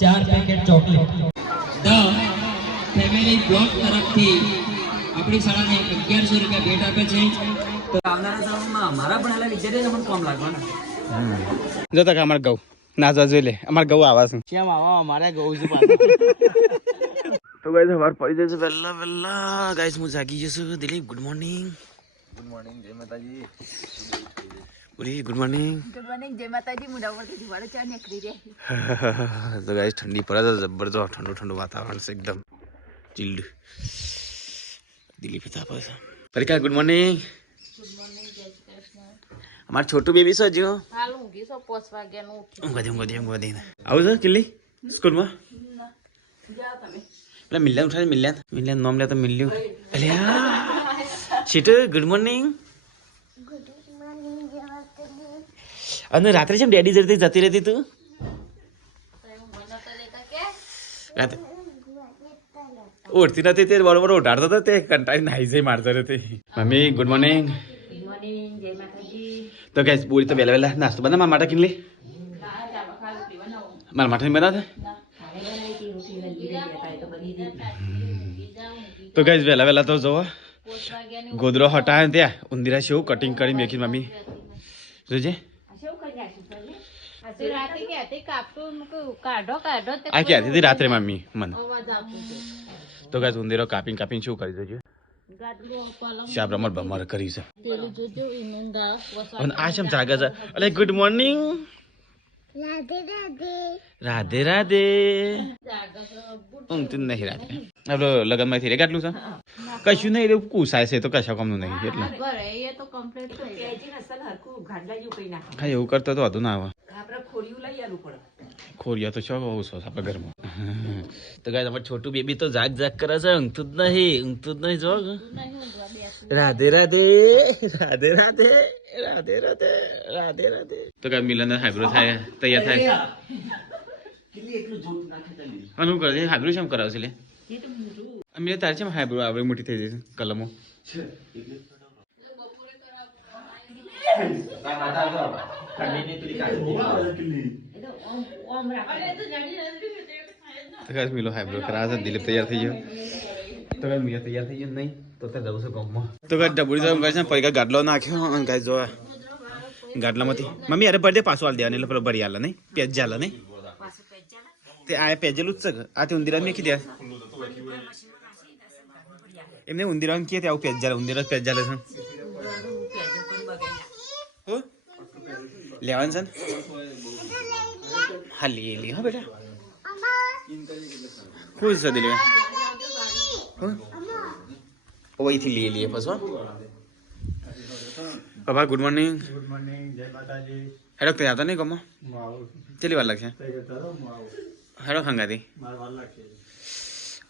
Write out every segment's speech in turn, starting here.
4 packet chocolate. The family block તરફથી આપણી શાળાને 1100 રૂપિયા ભેટ આપે છે. તો આવનારા સમયમાં અમારા ભણેલા વિદ્યાર્થીઓને પણ કોમ લાગવાના. જો તક અમાર ગૌ નાચવા જોઈ લે. અમાર ગૌ આવા છે. કેમ આવા અમારે ગૌ છે તો ગાઈસ સવાર પડી જશે વહેલા વહેલા. ગાઈસ હું જાગી જશું. Dilip good morning. Good morning, જય માતાજી. પૂરી ગુડ મોર્નિંગ. ગુડ મોર્નિંગ, જય માતાજી. મુડા પરથી દિવાળે ચા નીકળી રહી. તો ગાઈસ ઠંડી પડે છે જબરજસ્ત. ઠંડુ ઠંડુ વાતાવરણ છે એકદમ ચિલ્ડ. દિલીપ હતા બસ. પરિકા ગુડ મોર્નિંગ. ગુડ મોર્નિંગ, જય શ્રી કૃષ્ણ. અમાર છોટું બેબી છો જો. હાલ ઊંઘી છો 5 વાગ્યાનું ઉઠી. ઊંઘવા દે. આવું છે કિલ્લી સ્કૂલમાં. જાઓ તમે. પેલા મિલ્યા ઉઠાડે મિલ્યા નામ લે તો મિલ્યું. અલ્યા શીટુ ગુડ મોર્નિંગ. અને રાત્રે છે ડેડી જતી રહેતી તું રાતે ઉઠતી નથી તે બરોબર ઉઠાડતો હતો તે કંટાળી નાઈ જઈ મારતો રહેતી. Mummy good morning. Good morning, જય માતાજી. તો ગેસ પૂરી તો વહેલા વહેલા નાસ્તો બના મારા માટે કિનલી. મારા માટે બનાવે તો ગેસ વહેલા વહેલા તો જોવો ગોદરો હટાવે ત્યાં ઉંદીરા છે કટિંગ કરી મેકી મમ્મી જોજે. આ ક્યાં હતી રાત્રે મમ્મી મને તો ગાય ઉંદીરો કાપીને શું કરી દેજો. શાબ રમર બમર કરી છે અને આ છે જાગે છે. અરે ગુડ મોર્નિંગ. રાધે રાધે. ઊંઘતું નહીં રાત્રે આપડે લગ્નમાંથી રે કેટલું છે કશું નહીં એવું કુસાય છે તો કશા કામનું નહીં એટલે હા એવું કરતો તો હતું ના આવે ખોરિયા તો શોખ હોવું છો આપણા ઘરમાં. તો ગાય તમારે છોટું બેબી તો જાગ કરે છે. ઊંઘતું જ નહીં જો. રાધે રાધે રાધે રાધે રાધે રાધે રાધે રાધે. તો ગાય મિલન હાઈબ્રો થાય તૈયાર થાય. શું કરે હાઈબ્રો શેમ કરાવશે લે અમે તારે છે હાઈબ્રો આવડે મોટી થઈ જશે કલમો. મિલો હાઈબ્રો કરાવે છે. દિલીપ તૈયાર થઈ ગયો તો કઈ મિયા તૈયાર થઈ ગયો નહીં તો જવું છે ગામમાં. તો કઈ ડબુડી જવું કહે છે પૈકા ગાડલો નાખ્યો અને ગાય જોવા ગાડલામાંથી મમ્મી અરે ભરી દે પાછું હાલ દેવા એટલે પેલો ભરી હાલ નહીં પેજ જાલ નહીં તે આ પેજેલું જ છે. આ તે ઉંદીરા મેકી દે એમને ઉંદીરા કે આવું પેજ જાલે ઉંદીરા પેજ જાલે છે લેવાનું છે ને હા લી હા બેટા ખુશ છે દિલીપ વહીથી લઈ લઈએ પછી પપ્પા ગુડ મોર્નિંગ. ગુડ મોર્નિંગ, જય માતાજી. હેડો તે આવતા નહીં ગમો કેટલી વાર લાગશે હેડો ખંગાથી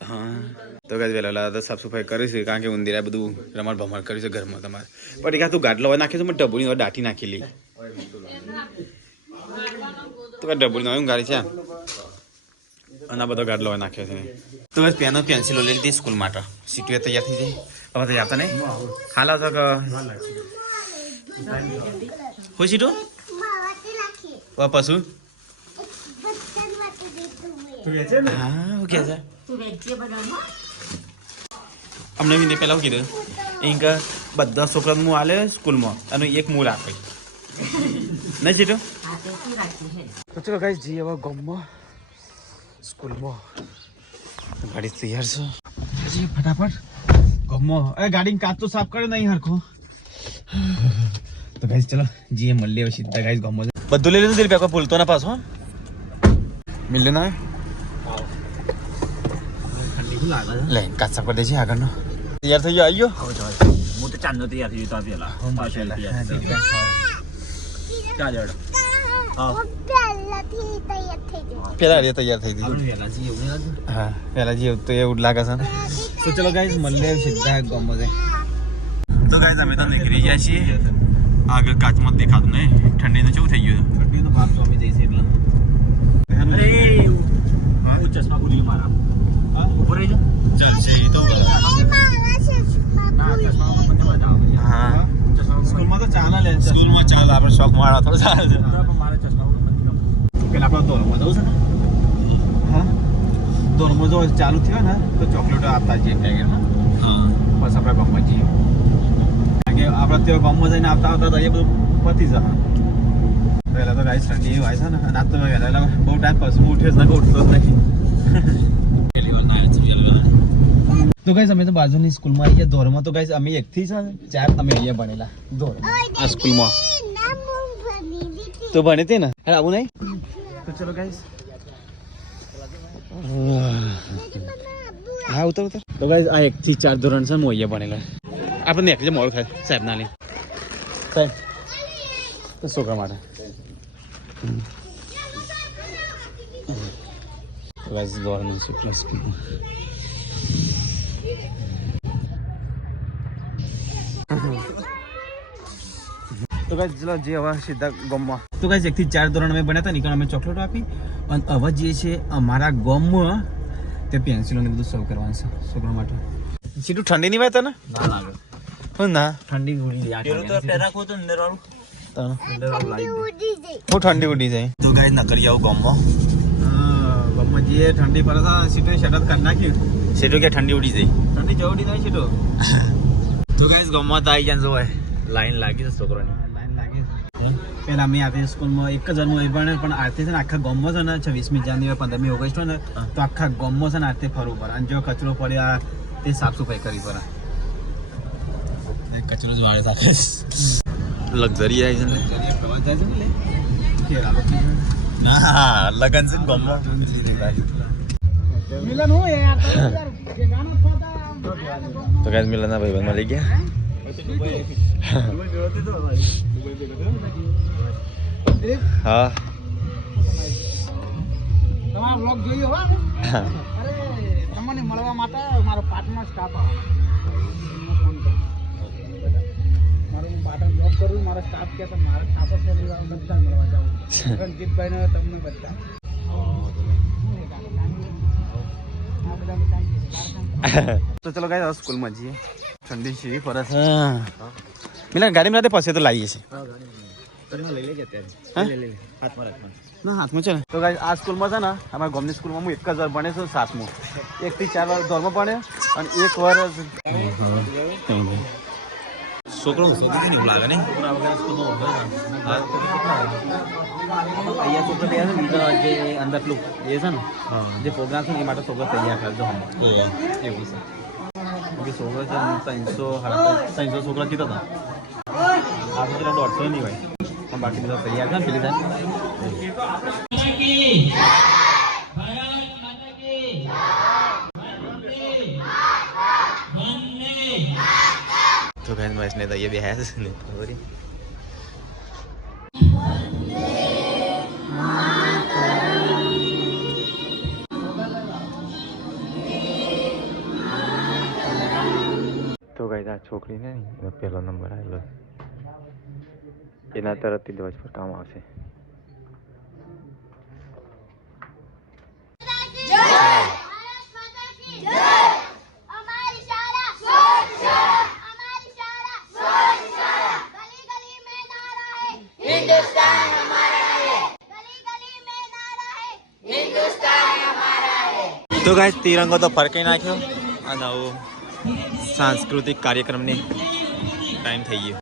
હા. તો કઈ વહેલા તો સાફ સફાઈ કરીશું કારણ કે ઉંદીરા બધું રમણ ભમણ કર્યું છે ઘરમાં તમારે પણ એક તું ગાડલો નાખ્યો મેં ડબુની દાટી નાખેલી તો કઈ ડબુની નવી ગાડી છે અને બધો ગાડલો નાખ્યો છે. તો બસ પેનો પેન્સિલો લઈ લીધી સ્કૂલ માટે સીટીઓ તૈયાર થઈ જાય હવે તો જતા નહીં હાલ આવતો કે હોય સીટો પાછું હા ઓકે છે અમને વિને પેલા શું કીધું અહીં બધા છોકરાનું મું આલે સ્કૂલમાં અને એક મું રાખે નહીં સીટો. તો ચલો ગાઈસ જઈએ હવે ગામમાં સ્કૂલમાં ગાડી તૈયાર છે ફટાફટ ગામમાં. અરે ગાડી કાચ તો સાફ કરે નહીં હરખો. તો ગાઈસ ચલો જીએ મળીએ હવે સીધા ગાઈસ ગામમાં બધું લઈ લીધું દિલીપ કોઈ ભૂલતો ના પાછો મિલ્યું ના લે કાચ સાફ કરી દે છે આગળનો તૈયાર થઈ ગયો આવી ગયો. હું તો ચાંદનો તૈયાર થઈ ગયો પેલા પેલા તૈયાર થઈ ગયું હા પેલા જે તો એવું લાગે છે. તો ચલો ગાઈસ મળીએ સીધા ગામમાં જાય. તો ગાઈસ અમે તો નીકળી ગયા છીએ આગળ કાચમાં દેખાતું નહીં ઠંડીનું કેવું થઈ ગયું ઠંડીનો ભાગ તો અમે જઈશે એટલે અરે ચશ્મા ભૂલી મારા ઉપર રહી જા ચાલશે એ તો હા સ્કૂલમાં તો ચાલે લે સ્કૂલમાં ચાલે આપણે શોખ મારા થોડો ચાલે છે મારા ચશ્મા પેલા આપણે દોરમાં જવું છે ને ધોરણમાં જો ચાલુ થયો ને તો ચોકલેટો આપતા જઈએ પેકેટમાં. હા બસ આપણે ગામમાં જઈએ કારણ કે આપણે ત્યાં ગામમાં જઈને આવતા આવતા તો એ બધું પતી જશે. પહેલાં તો ગાઈસ ઠંડી એવી હોય છે ને અને આજ તો મેં વહેલા બહુ ટાઈમ પછી હું ઉઠ્યો જ નથી, ઉઠતો જ નહીં. તો ગાઈસ અમે તો બાજુની સ્કૂલમાં આવી ગયા ધોરણમાં. તો ગાઈસ અમે 1 થી 4 અમે અહીંયા ભણેલા ધોરણ આ સ્કૂલમાં. તો ભણી હતી ને હે આવું નહીં. તો ચલો ગાઈસ હા ઉતર ઉતર. તો ગાઈસ આ 1 થી 4 ધોરણ છે હું અહીંયા ભણેલા. આપણે એક જ મોડ ખાય સાહેબ ના લે સાહેબ તો છોકરા માટે. તો ગાઈસ ધોરણ છે પ્લસ સ્કૂલમાં. તો ગાઈસ ચલો જે હવે સીધા ગામમાં. તો ગાઈસ 1 થી 4 ધોરણ અમે ભણ્યા હતા ને અમે ચોકલેટો આપી અને હવે જે છે અમારા ગામમાં તે પેન્સિલો ને બધું સર્વ કરવાનું છે છોકરા માટે. સીધું ઠંડી ની વાત ને ના લાગે હું ના ઠંડી ઉડી પેલું તો પહેલા ખોતું અંદર વાળું બહુ ઠંડી ઉડી જાય. તો ગાઈસ નકરી આવું ગામમાં ગામમાં જે ઠંડી પડે છે સીધું શેટર કરી નાખ્યું. સીધું કે ઠંડી ઉડી જાય. ઠંડી જવડી નહીં સીધું. તો ગાઈસ ગામમાં તો આવી જાય જોવાય લાઈન લાગી છે છોકરાની. લાઈન લાગે છે. પેલા અમે આથી સ્કૂલમાં એક જ જન્મ ભણે પણ આરતી છે ને આખા ગામમાં છે ને 26મી જાન્યુઆરી 15મી ઓગસ્ટ હોય ને તો આખા ગામમાં છે ને આરતી ફરવું પડે અને જો કચરો પડ્યો તે સાફ સફાઈ કરવી પડે. કચરો જ વાળે રાખે લક્ઝરી આવી છે ને પ્રવાસ જાય છે ને લે કેરા લોકો ના લગન છે ગામમાં. મિલન હોય યાર જે ગાનો તો ગાઈસ મિલનના ભાઈબંધ મળી ગયા. હા તમારો બ્લોગ જોયો હો. અરે તમને મળવા માટે મારો પાર્ટનર સ્ટાફ મારું પાર્ટનર જોબ કરું મારો સ્ટાફ કે મારા સ્ટાફ છે બધા મળવા જાઉં રણજીતભાઈ ને તમને બધા તો ચલો ગાઈસ સ્કૂલમાં જઈએ. ઠંડી છે ફરસ મિલા ગાડીમાં રાતે પાસે તો લાવીએ છીએ. ના હાથમાં છે ને. તો ગાઈસ આ સ્કૂલમાં છે ને અમારા ગામની સ્કૂલમાં હું 1 જ વાર ભણે છું 7મું. 1 થી 4 વાર ધોરણમાં ભણ્યો અને 1 વાર છોકરો એવું લાગે ને અહીંયા છોકરા તૈયાર છે બીજા જે અંદર પેલું એ છે ને જે પ્રોગ્રામ છે ને એ માટે છોકરા તૈયાર કરજો હમણાં એવું છે. છોકરા છે 300 છોકરા કીધા હતા આ તો 150 નહીં હોય પણ બાકી બધા તૈયાર છે ને પેલી થાય. તો ગાઈસ મહેશ ને તો ये બેહ્યા છે ને ખબર તો ગાઈસ આ છોકરીને એનો પહેલો નંબર આવેલો એના તરફથી ધ્વજ પર કામ આવશે. તો ગાઈસ તિરંગો તો ફરકાઈ નાખ્યો અને આવું સાંસ્કૃતિક કાર્યક્રમની ટાઈમ થઈ ગયો.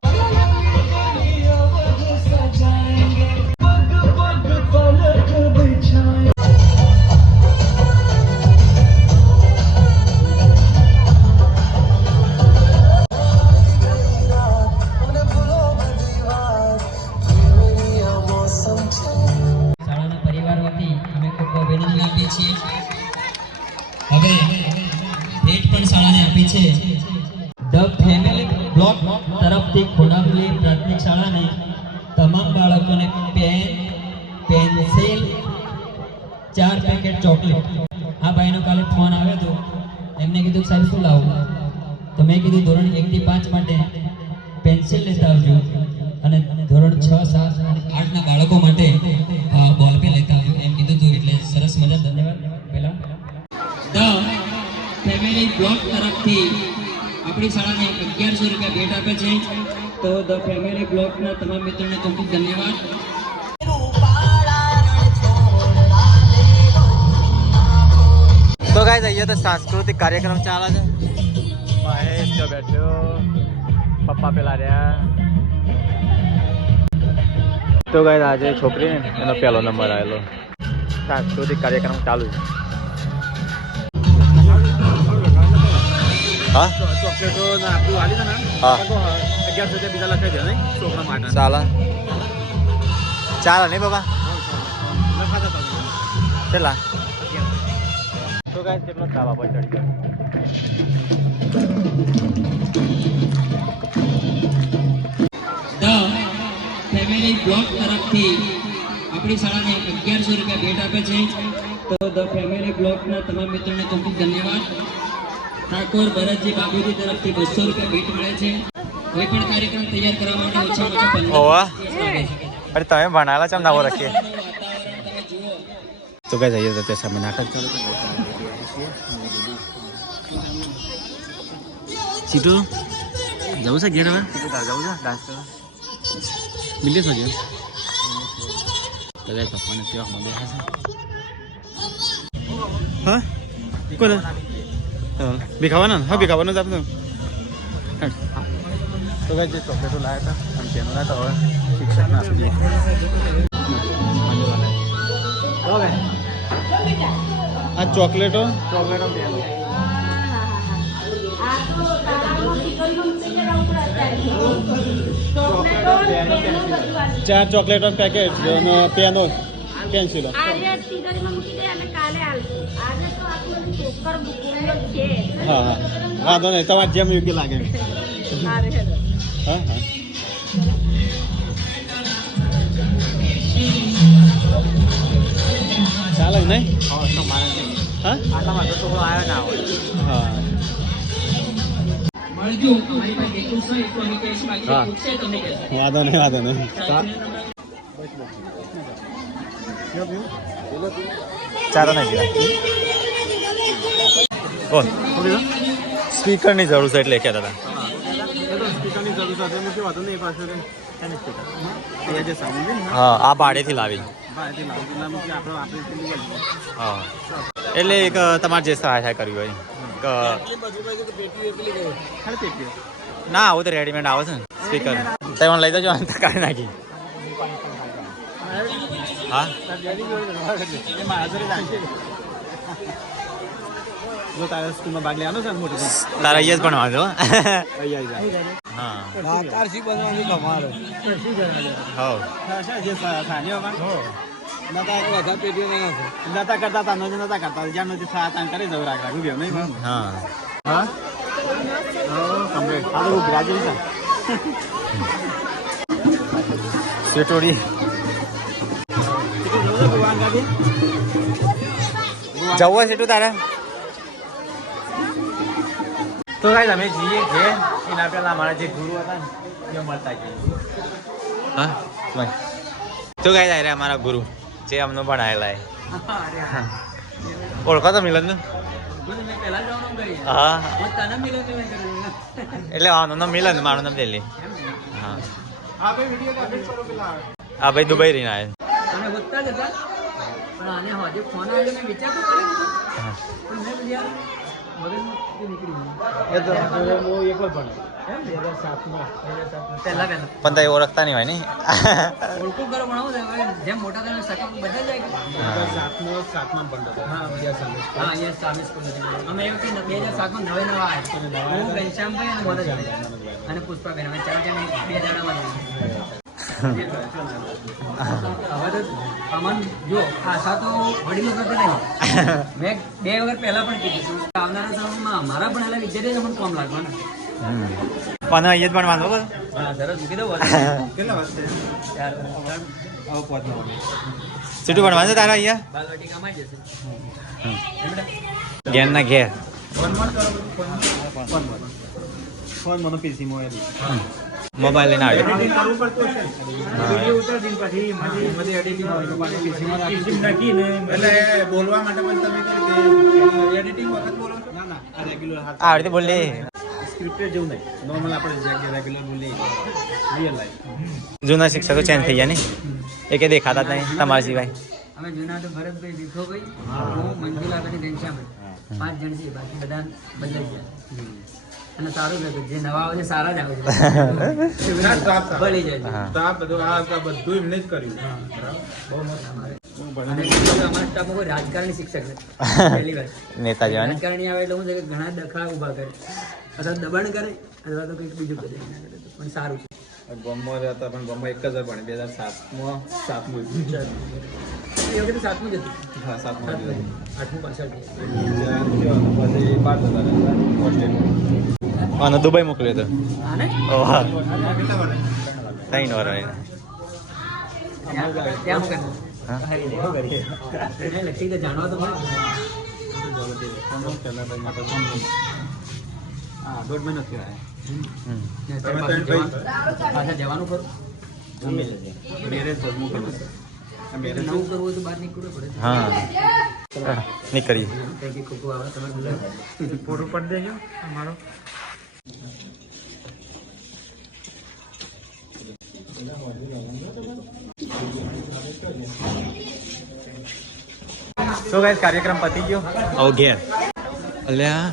શાળાના પરિવાર વતી અમે ખૂબ અભિનંદન આપીએ છીએ. હવે ભેટ પણ શાળાને આપી છે. ધ ફેમિલી બ્લોક તરફથી ખોડાવલી પ્રાથમિક શાળાને તમામ બાળકોને પેન પેન્સિલ 4 પેકેટ ચોકલેટ. આ ભાઈનો કાલે ફોન આવ્યો હતો એમને કીધું સાહેબ શું લાવું તો મેં કીધું ધોરણ 1 થી 5 માટે પેન્સિલ લેતા આવજો અને ધોરણ 6, 7 અને 8 ના બાળકો માટે બોલ પેન લેતા આવજો એમ કીધું હતું. એટલે સરસ મજા. ધન્યવાદ. પહેલા ધ ફેમિલી બ્લોક તરફથી આપણી શાળાને 1100 રૂપિયા ભેટ આપે છે. તો ધ ફેમિલી બ્લોકના તમામ મિત્રોને ખૂબ ખૂબ ધન્યવાદ. તો ગાઈસ અહીંયા તો સાંસ્કૃતિક કાર્યક્રમ ચાલે છે. મહેશ તો બેઠો, પપ્પા પેલા રહ્યા. તો ગાઈસ આજે છોકરી ને એનો પહેલો નંબર આવેલો. સાંસ્કૃતિક કાર્યક્રમ ચાલુ છે. હા ચોકલેટો ને આપણું હાલી છે ને હા 1100 બીજા લખાઈ દે નહીં છોકરા માટે ચાલે ચાલે નહીં બાબા લખાતા હતા ચલા. તો ગાઈસ કેટલો તાવા પર ચડી ગયો. ધ ફેમિલી બ્લોક તરફથી આપણી શાળાને 1100 રૂપિયા ભેટ આપે છે. તો ધ ફેમિલી બ્લોકના તમામ મિત્રોને ખૂબ ખૂબ ધન્યવાદ. ઠાકોર ભરતજી બાબુજી તરફથી 200 રૂપિયા ભેટ મળે છે. કોઈ પણ કાર્યક્રમ તૈયાર કરવા માટે ઓછામાં ઓછા 15 ઓવા. દિવસ લાગે છે. અરે તમે ભણાયેલા ચમ નાવો રાખીએ. તો ગાઈસ અહીંયા તો સામે નાટક ચાલુ છે. સીટો જવું છે ઘેર હવે જવું છે ડાન્સ કરવા મિલે છો ઘેર તો ગાઈસ પપ્પાને ત્યાં બેઠા છે. હા કોણ ભીખાવાના હા ભીખાવાનું જ આપતો. તો ગાઈસ જે ચોકલેટો લાવ્યા હતા અને તેનું ના તો હવે શિક્ષકને આપી દઈએ. આ ચોકલેટો ચાર ચોકલેટો પેકેટ અને પેનો પેન્સિલો. હા હા વાંધો નહીં તમારે જેમ યોગ્ય લાગે. હા હા ચાલે નહીં હા આટલામાં તો છોકરો આવ્યો ના હોય હા મળજો. અમારી પાસે જેટલું છે એટલું અમે કહીશું. બાકી હા. પૂછશે તમે કહેશો. વાંધો નહીં વાંધો નહીં. ચાલો નહીં પીવા કોણ સ્પીકરની જરૂર છે એટલે કહેતા હતા. સ્પીકરની જરૂર છે એમ કેવું હતું નહીં પાછું એની સ્પીકર અહીંયા જે સાઉન્ડ છે ને હા આ ભાડેથી લાવી. બહારથી લાવતું નામ કે આપણે હા એટલે એક તમારે જે સહાય કરવી હોય ખાલી પેટીઓ ના આવું તો રેડીમેડ આવે છે ને સ્પીકર તમે લઈ જજો અંત કાઢી નાખી. હા જો તારે સ્કૂલમાં ભાગ લેવાનો છે ને મોટી તારા અહીંયા જ ભણવાનું અહીંયા હા કારસી બનવાનું તમારે હો જે સાંજેમાં નતા કરતા હતા નતા કરતા જ્યાં નથી સાત આમ કરી જવું રાખું ગયો નહીં હા હા કમ્પ્લીટ આ તો ગ્રેજ્યુએશન સેટોડી જવું છે તું તારે તો કાંઈ તમે જઈએ છે એના પહેલા અમારા જે ગુરુ હતા ને એ મળતા જઈએ. હા તો કાંઈ જાય રે અમારા ગુરુ જે અમને ભણાયેલા એ ઓળખો તો મિલન હા એટલે આનું નામ મિલન મારું નામ દિલ્હી. હા હા ભાઈ દુબઈ રહીને આવે. પણ તો એ ઓળખતા નહીં હોય ને જેમ મોટા થઈને સકમ બધા જાય સાતમાં ભણતો હતો હા અહીંયા સામી સ્કૂલ અમે એવું કે 2007માં નવા આવ્યા હું ઘનશ્યામભાઈ અને મોદનભાઈ અને પુષ્પાબેન અમે ચાર જણ બે જણામાં હવે તો અમન જો આશા તો વડીલો કરતા નહીં મેં 2 વખત પહેલા પણ કીધું આવનારા સમયમાં અમારા ભણેલા વિદ્યાર્થીઓ મને કોમ લાગવાના પણ અહીંયા જ ભણવાનું બરાબર. હા સરસ મૂકી દઉં કેટલા વાગશે સીટું ભણવાનું છે તારા અહીંયા બાલવાટિકામાં જ જશે ઘેર ના ઘેર ફોન મને પીસી મોબાઈલ મોબાઈલ લઈને આવ્યો. એડિટિંગ કરવું પડતું છે વિડિયો ઉતાર દિન પછી મને એડિટિંગ પીસીમાં નાખીને એટલે બોલવા માટે પણ તમે એડિટિંગ વખત બોલો ના ના આ રેગ્યુલર આ રીતે બોલ લે સ્ક્રિપ્ટેડ જેવું નહીં નોર્મલ આપણે જે રેગ્યુલર બોલીએ રિયલ લાઈફ જૂના શિક્ષકો ચેન્જ થઈ ગયા ને એ કે દેખાતા જ નહીં તમારા સિવાય અમે જૂના તો ભરતભાઈ ભીખોભાઈ હું મંજુલાભાઈ ઘનશ્યામભાઈ 5 જણ છીએ બાકી બધા બદલાઈ ગયા અને સારું છે જે નવા આવે છે સારા જ આવે છે ભળી જાય છે તો આ બધું એમને જ કર્યું બહુ મસ્ત અને અમારા સ્ટાફમાં કોઈ રાજકારણી શિક્ષક નથી પહેલી વાર નેતા જવાને રાજકારણી આવે એટલે હું છે કે ઘણા દખલા ઊભા કરે અથવા દબાણ કરે અથવા તો કંઈક બીજું કરે પણ સારું છે ગામમાં હતા પણ ગામમાં એક જ ભણે 2007માં સાતમું એ વખતે 7મું જ હતું હા 7મું 8મું પાછળ પછી 5,000 ઓસ્ટ્રેલિયા અને દુબઈ મોકલ્યો હતો હા ને ઓહા કેટલા વર્ષ 3 વાર ત્યાં હું કરવું લખી તો જાણવા તો મળે હા 1.5 મહિનો થયો પાછા જવાનું ખરું મેરેજ બધું કર્યું મેરેજ નવું કરવું હોય તો બહાર નીકળવું પડે હા નીકળીએ કંઈક ખોટું આવે તમારે બોલાવે પૂરું પડી દેજો અમારો તો ગાઈસ કાર્યક્રમ પતી ગયો હવે ઘેર અલ્યા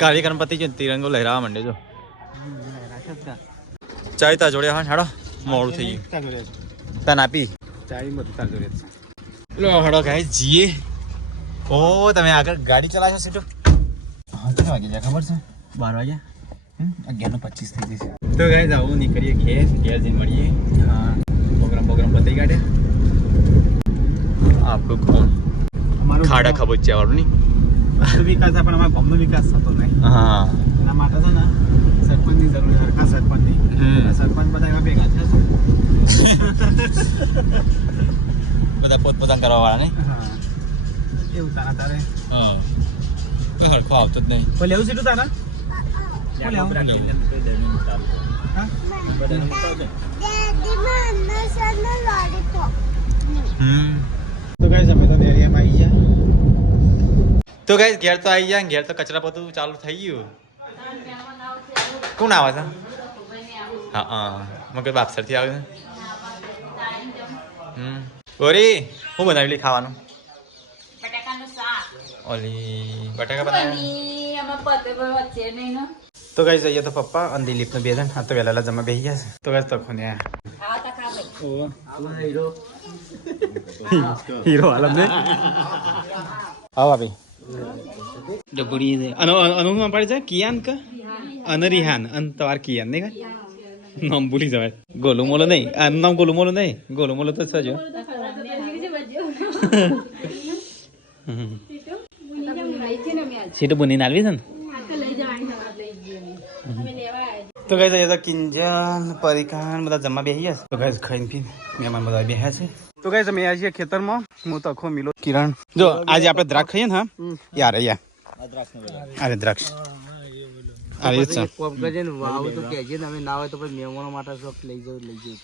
કાર્યક્રમ પતી ગયો તિરંગો લહેરાવા માંડ્યો જો ચાય તા જોડે હા હાડો મોડું થઈ ગયું તને આપી ચાય બધું તાર જોડે લો હાડો ગાઈસ જીએ ઓ તમે આગળ ગાડી ચલાવશો સીટો હા કેટલા વાગે જાય ખબર છે 12 વાગ્યા 11:25 થઈ જશે તો ગાઈસ આવું નીકળીએ ઘેર જઈને મળીએ હા પ્રોગ્રામ પતી કાઢે આપણું કોણ ખાડા ખબોચ્યા વાળું નહીં વિકાસ પણ અમારા ગામનો વિકાસ થતો નહીં હા એના માટે છે ને સરપંચની જરૂર છે હરખા સરપંચની સરપંચ બધા એવા ભેગા છે બધા પોતપોતાના કરવા વાળા નહીં હા એવું તારે હા કોઈ હરખો આવતો જ નહીં કોઈ લેવું સીટું તારા તો ગાઈસ અમે તો ડેરીમાં આવી ગયા તો ગાઈસ ઘેર તો આવી ગયા ઘેર તો કચરા પોતું ચાલુ થઈ ગયું કોણ આવે છે હા હા મગર બાપસરથી આવે છે ઓરી હું બનાવી લઈ ખાવાનું બટાકાનું શાક ઓલી બટાકા બનાવી આમાં પતે વચ્ચે નહીં ને તો ગાઈસ અહીંયા તો પપ્પા અને દિલીપનું બે જણ આ તો વહેલા જમા બેસી ગયા છે તો ગાઈસ તો ખોને ખાવા ખા ભાઈ હીરો આલમ ને આવો ભાઈ ડબડી દે અનુ નામ પાડી છે કિયાન કા અનરિહાન અન તવાર કિયાન નહીં કા નામ ભૂલી જવાય ગોલુ મોલો નહીં આ નામ ગોલુ મોલો નહીં ગોલુ મોલો તો સજો સીટ બની નાલવી છે ને તો ગાઈસ અહીંયા તો કિંજલ પરિકાન બધા જમા બેસી ગયા તો ગાઈસ ખાઈને પીને મહેમાન બધા બેસ્યા છે તો ગાઈસ અમે આવ્યા છીએ ખેતરમાં હું તો આખો મિલો કિરણ જો આજે આપણે દ્રાક્ષ ખાઈએ ને હા યાર અરે દ્રાક્ષ અરે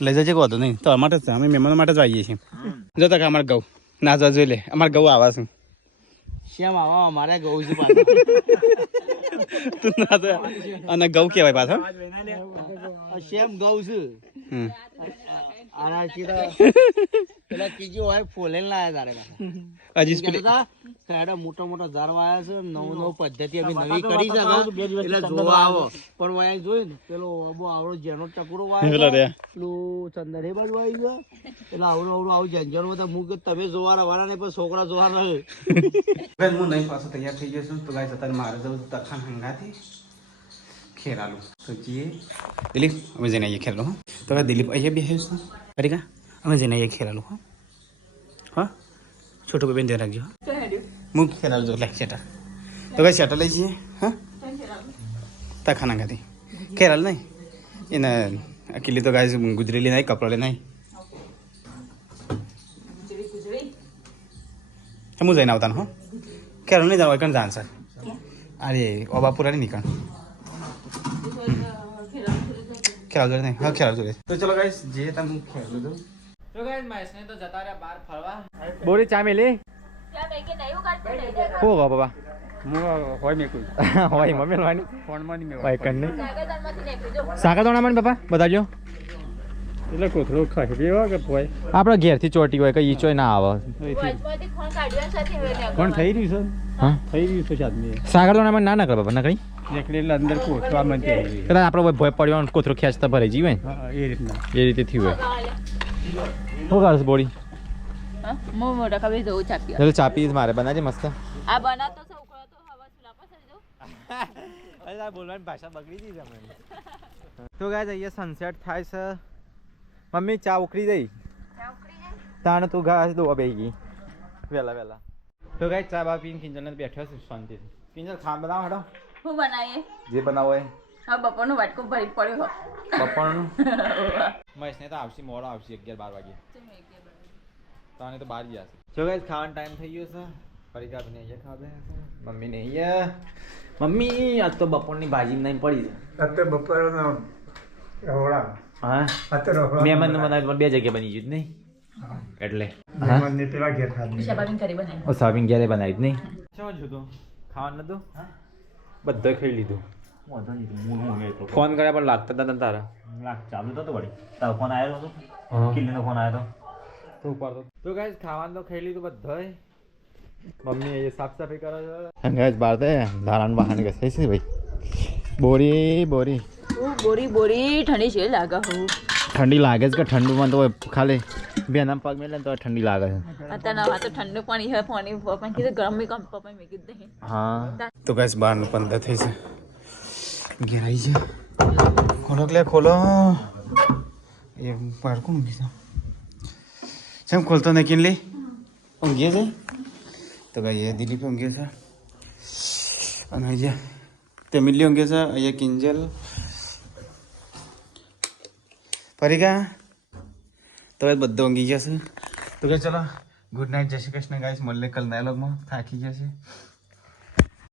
લઈ જજે કહો તો નહીં તો અમારે જ અમે મહેમાનો માટે જ આવીએ છીએ જો તક અમારે ગૌ ના જોઈ લે અમારે ગૌ આવા છે શ્યામ આવા મારે ગૌ છું તું ના જો અને ગૌ કહેવાય પાછો શ્યામ ગૌ છું પેલા કીજી હોય ફોલે લાયા તારે હજી મોટા મોટા ઝાડ વાયા છે નવ પદ્ધતિ અમે નવી કરી છે એટલે જોવા આવો પણ વાયા જોયું ને પેલો આવડો જેનો ટકરો વાયો પેલું ચંદર એ બાજુ આવી ગયો એટલે આવડું આવું ઝંઝણ બધા મૂક તમે જોવા રવાના ને પણ છોકરા જોવા રહે હું નહીં પાછો તૈયાર થઈ ગયો છું તો ગાઈસ અત્યારે મારે જવું તખાન હંગાથી ખેરાલું તો જઈએ દિલીપ અમે જઈને આવીએ ખેરાલું હા તો હવે દિલીપ અહીંયા બેસે છે હરિકા અમે જઈને આવીએ ખેરાલું હા હા છોટું બેન ધ્યાન રાખજો હું ખેરાલું જો લે શેટર તો કઈ શેટર લઈ જઈએ હા તખાન હંગાથી ખેરાલ નહીં એને અકેલી તો ગાઈસ ગુજરી લઈને આવી કપડા લઈને આવી હું જઈને આવતા હા ખેરાલ નહીં જવાનું કણ જાણ સર અરે ઓબાપુરા નહીં નીકળ ખેલાવ જોડે નહીં હા ખેલાવ જોડે તો ચલો ગાઈસ જે તમે હું ખેલું છું તો ગાઈસ મહેશને તો જતા રહ્યા બહાર ફરવા બોરી ચા મેલી હો બાબા હું હોય મેં કોઈ હોય મમ્મી વાની ફોન માં નહીં મેં હોય કણ નહીં સાકા દોણા મને બાપા બતાજો એટલે કોથળો ખાઈ દેવા કે પોય આપણે ઘેરથી ચોટી હોય કઈ ઈચોય ના આવે વચમાંથી ખોણ કાઢ્યા સાથે વેલ્યા પણ થઈ રહ્યું હા છે થઈ રહ્યું છે આદમી સાગર તો ના ના કરે બાબા ના કરી નીકળી એટલે અંદર કોથળા માં તે કદાચ આપણે ભય પડ્યો ને કોથરો ખેંચતા ભરાઈ જીવે ને હા એ રીતના એ રીતે થયું હોય શું કરશે બોડી મો મોટા કબી દઉં ચાપ્યા ચાલો ચાપી મારે બનાવજે મસ્ત આ બનાતો સૌ કરો તો હવા ચૂલા પર સરી દઉં અરે બોલવાની ભાષા બગડી ગઈ છે તો ગાય અહીંયા સનસેટ થાય છે મમ્મી ચા ઉકળી જઈ તાણ તું ઘાસ દો બે ગઈ વહેલા તો ગાય ચા બા પીને કિંજલ બેઠો છે શાંતિથી કિંજલ ખાન બનાવો હેડો હું બનાવીએ જે બનાવો એ હવે બપોરનું વાટકો ભરી પડ્યો બપોરનું મહેશને તો આવશે મોડો આવશે 11-12 વાગે તાને તો 12 જશે જો ગાય ખાવાનો ટાઈમ થઈ ગયો છે ફરી ને અહીંયા ખાવે મમ્મી ને અહીંયા મમ્મી આજ તો બપોરની ભાજી નહીં પડી છે અત્યારે બપોરનો રહોડા હા અત્યારે મહેમાન બનાવી પણ બે જગ્યાએ બની ગયું જ નહીં એટલે મહેમાનને પેલા ઘેર ખાધી શાબાબીન કરી બનાવી સાબિન ક્યારે બનાવી જ નહીં શું છું તું ખાવાનું નતું બધું ખાઈ લીધું ફોન કર્યા પણ લાગતા હતા તારા ચાલુ તો વળી તારો ફોન આવ્યો હતો કિલ્લીનો ફોન આવ્યો તું ઉપાડતો તો ગાઈસ ખાવાનું તો ખાઈ લીધું બધાય મમ્મી એ સાફ સફાઈ કરે છે ગાઈસ બહાર તે ધારાન બહાર ઘસે છે ભાઈ બોરી બોરી ઠંડી છે લાગે હું ઠંડી લાગે છે કે ઠંડુમાં તો ખાલી બેના પગ મેલે તો ઠંડી લાગે છે અત્યારે નવા તો ઠંડુ પાણી હે પાણી પપ્પા કીધું ગરમ કમ પપ્પા મેં કીધું નહીં હા તો ગાઈસ બહારનું 15 થઈ છે ઘેરાઈ છે ખોલો લે ખોલો એ બહાર કોણ ઊંઘી છે કેમ ખોલતો નહીં કિનલી ઊંઘીએ છે તો ભાઈ એ દિલીપ ઊંઘે છે અને અહીંયા તેમિલી ઊંઘે છે અહીંયા કિંજલ પરિકા તો એ બધા ઊંઘી ગયા છે તો કે ચલો ગુડ નાઇટ જય શ્રી કૃષ્ણ ગાઈસ મળીએ કલ નયા વ્લોગમાં થાકી ગયા છે